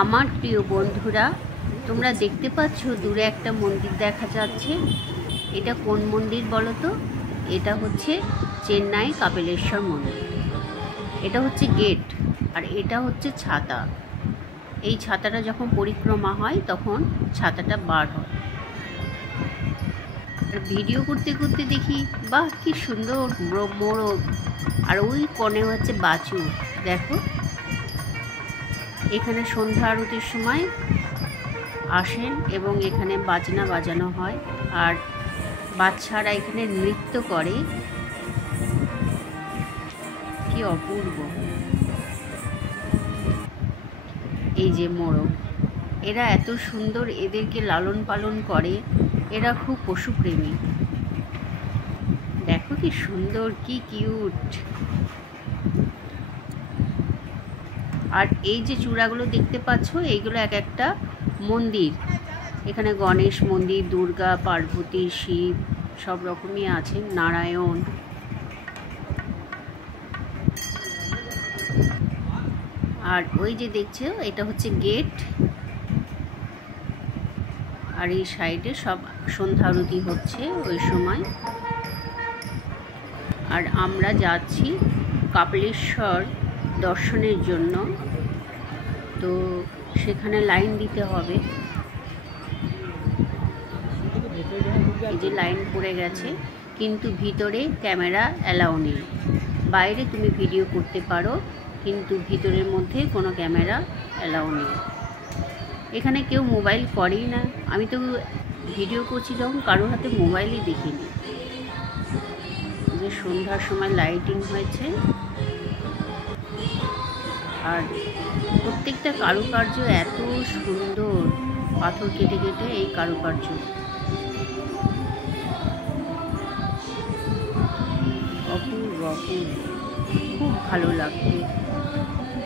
আমার প্রিয় বন্ধুরা, তোমরা দেখতে পাচ্ছ দূরে একটা মন্দির দেখা যাচ্ছে। এটা কোন মন্দির বলো তো? এটা হচ্ছে চেন্নাই কাপিলেশ্বর মন্দির। এটা হচ্ছে গেট, আর এটা হচ্ছে ছাতা। এই ছাতাটা যখন পরিক্রমা হয় তখন ছাতাটা বার হয়। আর ভিডিও করতে করতে দেখি, বাহ কি সুন্দর মোরগ, আর ওই কোণে হচ্ছে বাছুর। দেখো, এখানে সন্ধ্যা আরতির সময় আসেন এবং এখানে বাজনা বাজানো হয়, আর বাচ্চারা এখানে নৃত্য করে। কি অপূর্ব! এই যে মোরগ, এরা এত সুন্দর, এদেরকে লালন পালন করে। এরা খুব পশুপ্রেমী। দেখো কি সুন্দর, কি কিউট। আর এই যে চূড়াগুলো দেখতে পাচ্ছ, এইগুলো এক একটা মন্দির। এখানে গণেশ মন্দির, দুর্গা, পার্বতী, শিব সব রকমই আছে, নারায়ণ। আর ওই যে দেখছো, এটা হচ্ছে গেট, আর এই সাইডে সব সন্ধ্যা আরতি হচ্ছে ওই সময়। আর আমরা যাচ্ছি কাপিলেশ্বর দর্শনের জন্য, তো সেখানে লাইন দিতে হবে। এই যে লাইন পড়ে গেছে, কিন্তু ভিতরে ক্যামেরা অ্যালাউ নেই। বাইরে তুমি ভিডিও করতে পারো, কিন্তু ভিতরের মধ্যে কোনো ক্যামেরা অ্যালাউ নেই। এখানে কেউ মোবাইল করেই না। আমি তো ভিডিও করছি যখন, কারোর হাতে মোবাইলই দেখিনি। যে সন্ধ্যার সময় লাইটিং হয়েছে, আর প্রত্যেকটা কারুকার্য এত সুন্দর, পাথর কেটে কেটে এই কারুকার্য। অপূর্ব অপূর্ব, খুব ভালো লাগবে,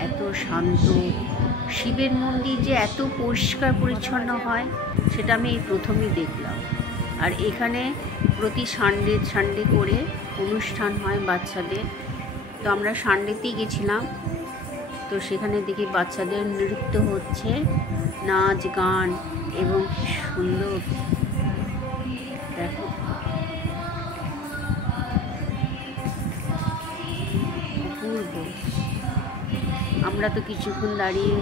এত শান্ত। শিবের মন্দির যে এত পরিষ্কার পরিচ্ছন্ন হয়, সেটা আমি এই প্রথমেই দেখলাম। আর এখানে প্রতি সানডে করে অনুষ্ঠান হয় বাচ্চাদের। তো আমরা সানডেতেই গেছিলাম, তো সেখানে দেখি বাচ্চাদের নৃত্য হচ্ছে, নাচ গান, এবং কি সুন্দর। দেখো, অপূর্ব। আমরা তো কিছুক্ষণ দাঁড়িয়ে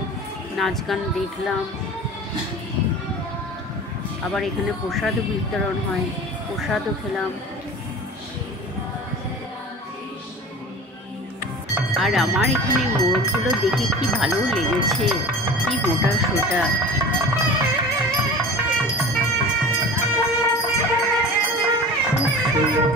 নাচ গান দেখলাম। আবার এখানে প্রসাদও বিতরণ হয়, প্রসাদও খেলাম। আর আমার এখানে মোরগগুলো দেখে কি ভালো লেগেছে, কি মোটা সোটা। খুব সুন্দর।